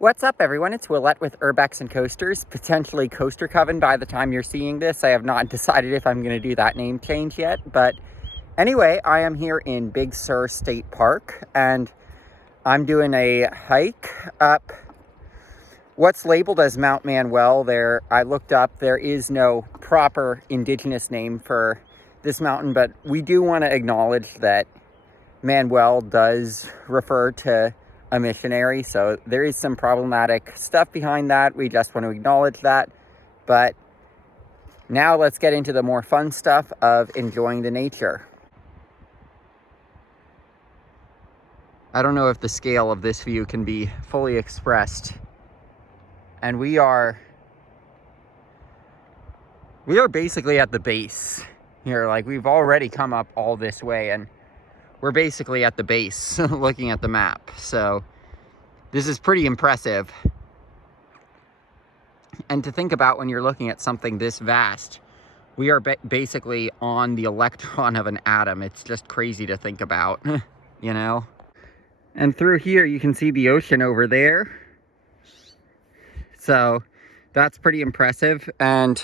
What's up, everyone? It's Willette with Urbex and Coasters, potentially Coaster Coven by the time you're seeing this. I have not decided if I'm going to do that name change yet, but anyway, I am here in Big Sur State Park, and I'm doing a hike up what's labeled as Mount Manuel. There, I looked up, there is no proper indigenous name for this mountain, but we do want to acknowledge that Manuel does refer to a missionary, so there is some problematic stuff behind that. We just want to acknowledge that. But now let's get into the more fun stuff of enjoying the nature. I don't know if the scale of this view can be fully expressed. And we are basically at the base here. Like, we've already come up all this way, and we're basically at the base looking at the map. So this is pretty impressive. And to think about, when you're looking at something this vast, we are basically on the electron of an atom. It's just crazy to think about, you know? And through here, you can see the ocean over there. So that's pretty impressive. And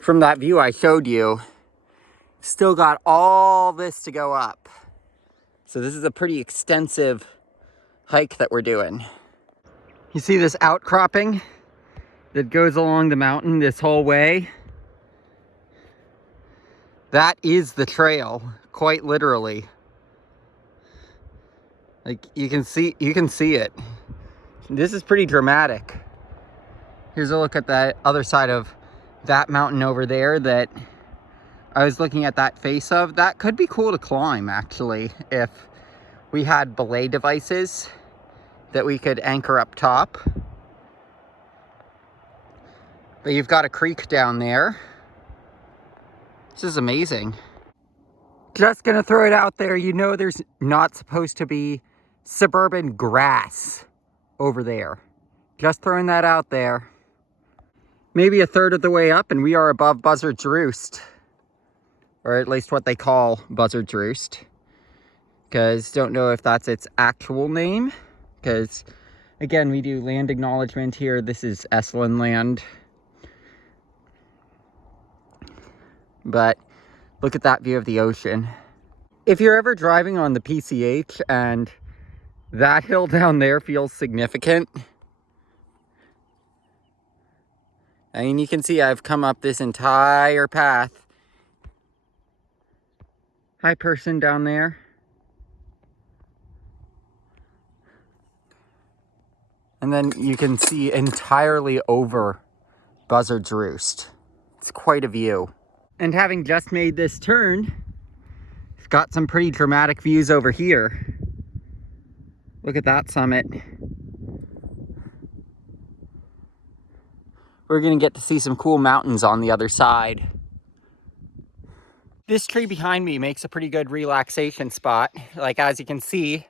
from that view I showed you, still got all this to go up. So this is a pretty extensive hike that we're doing. You see this outcropping that goes along the mountain this whole way? That is the trail, quite literally. Like, you can see it. This is pretty dramatic. Here's a look at the other side of that mountain over there that I was looking at that face of. That could be cool to climb, actually, if we had belay devices that we could anchor up top. But you've got a creek down there. This is amazing. Just gonna throw it out there, you know there's not supposed to be suburban grass over there. Just throwing that out there. Maybe a third of the way up and we are above Buzzard's Roost. Or at least what they call Buzzard's Roost. Because don't know if that's its actual name. Because, again, we do land acknowledgement here. This is Esalen land. But look at that view of the ocean. If you're ever driving on the PCH and that hill down there feels significant, I mean, you can see I've come up this entire path. Hi, person down there. And then you can see entirely over Buzzard's Roost. It's quite a view. And having just made this turn, it's got some pretty dramatic views over here. Look at that summit. We're gonna get to see some cool mountains on the other side. This tree behind me makes a pretty good relaxation spot. Like, as you can see,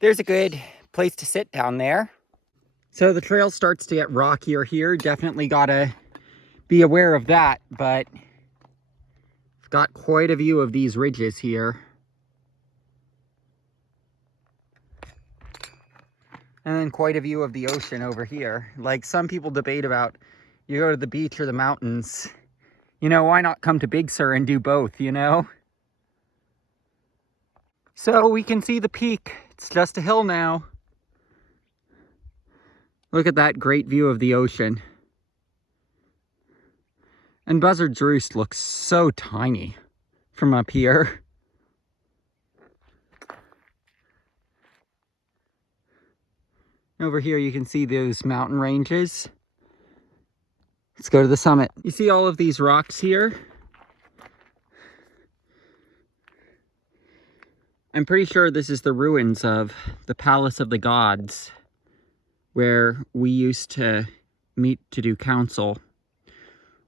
there's a good place to sit down there. So the trail starts to get rockier here. Definitely gotta be aware of that, but it's got quite a view of these ridges here. And then quite a view of the ocean over here. Like, some people debate about, you go to the beach or the mountains. You know, why not come to Big Sur and do both, you know? So we can see the peak. It's just a hill now. Look at that great view of the ocean. And Buzzard's Roost looks so tiny from up here. Over here you can see those mountain ranges. Let's go to the summit. You see all of these rocks here? I'm pretty sure this is the ruins of the Palace of the Gods, where we used to meet to do council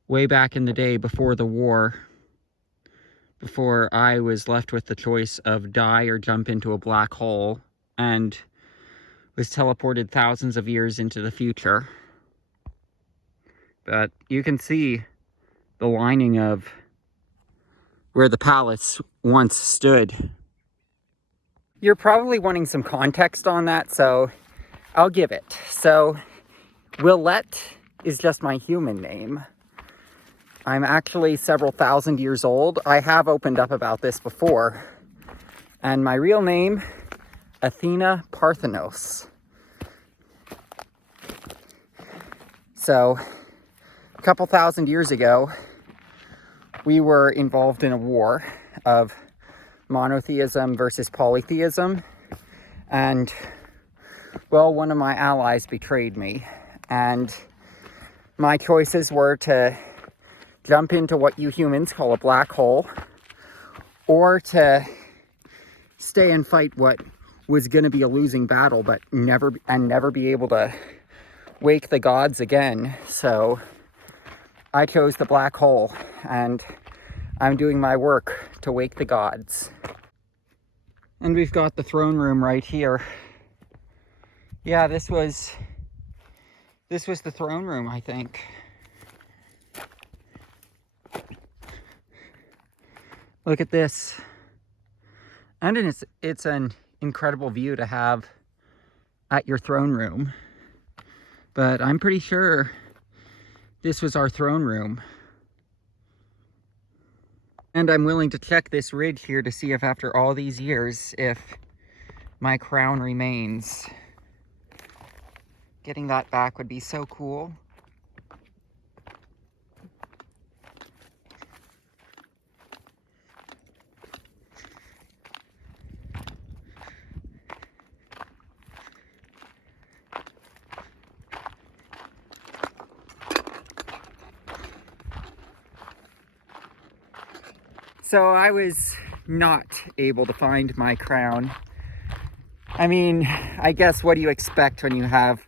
way back in the day before the war, before I was left with the choice of die or jump into a black hole, and was teleported thousands of years into the future. But you can see the lining of where the palace once stood. You're probably wanting some context on that, so I'll give it. So, Willette is just my human name. I'm actually several thousand years old. I have opened up about this before. And my real name, Athena Parthenos. So, a couple thousand years ago, we were involved in a war of monotheism versus polytheism. And, well, one of my allies betrayed me. And my choices were to jump into what you humans call a black hole, or to stay and fight what was going to be a losing battle, but never be able to wake the gods again. So I chose the black hole, and I'm doing my work to wake the gods. And we've got the throne room right here. Yeah, this was the throne room, I think. Look at this. And it's an incredible view to have at your throne room. But I'm pretty sure this was our throne room. And I'm willing to check this ridge here to see if after all these years, if my crown remains. Getting that back would be so cool. So I was not able to find my crown. I mean, I guess what do you expect when you have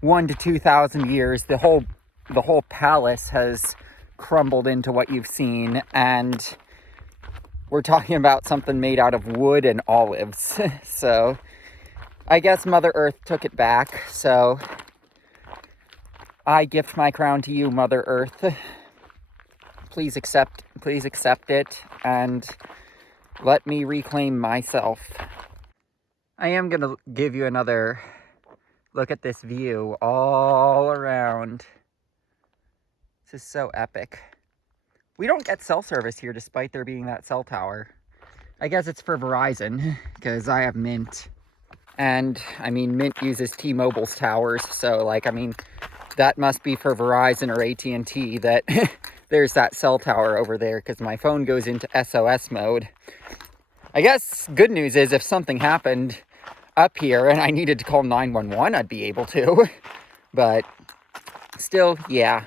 1,000 to 2,000 years? The whole palace has crumbled into what you've seen, and we're talking about something made out of wood and olives. So I guess Mother Earth took it back. So I gift my crown to you, Mother Earth. Please accept it and let me reclaim myself. I am gonna give you another look at this view all around. This is so epic. We don't get cell service here despite there being that cell tower. I guess it's for Verizon because I have Mint. And I mean, Mint uses T-Mobile's towers. So like, I mean, that must be for Verizon or AT&T that there's that cell tower over there, because my phone goes into SOS mode. I guess good news is if something happened up here and I needed to call 911, I'd be able to. But still, yeah.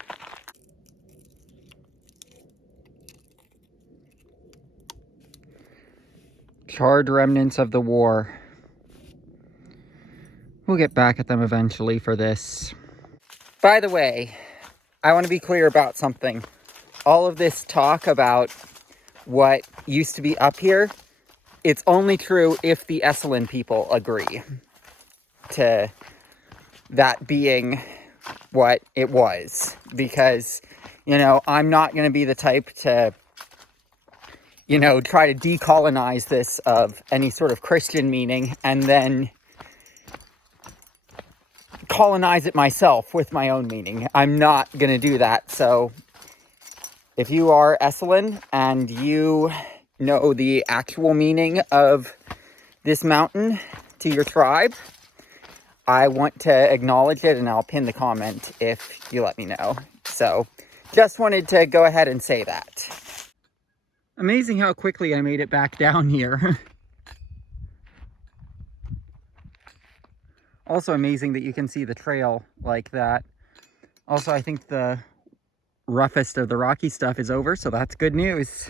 Charred remnants of the war. We'll get back at them eventually for this. By the way, I want to be clear about something. All of this talk about what used to be up here, it's only true if the Esalen people agree to that being what it was. Because, you know, I'm not going to be the type to, you know, try to decolonize this of any sort of Christian meaning and then colonize it myself with my own meaning. I'm not going to do that. So if you are Esalen and you know the actual meaning of this mountain to your tribe, I want to acknowledge it, and I'll pin the comment if you let me know. So just wanted to go ahead and say that. Amazing how quickly I made it back down here. Also amazing that you can see the trail like that. Also, I think the roughest of the rocky stuff is over, so that's good news.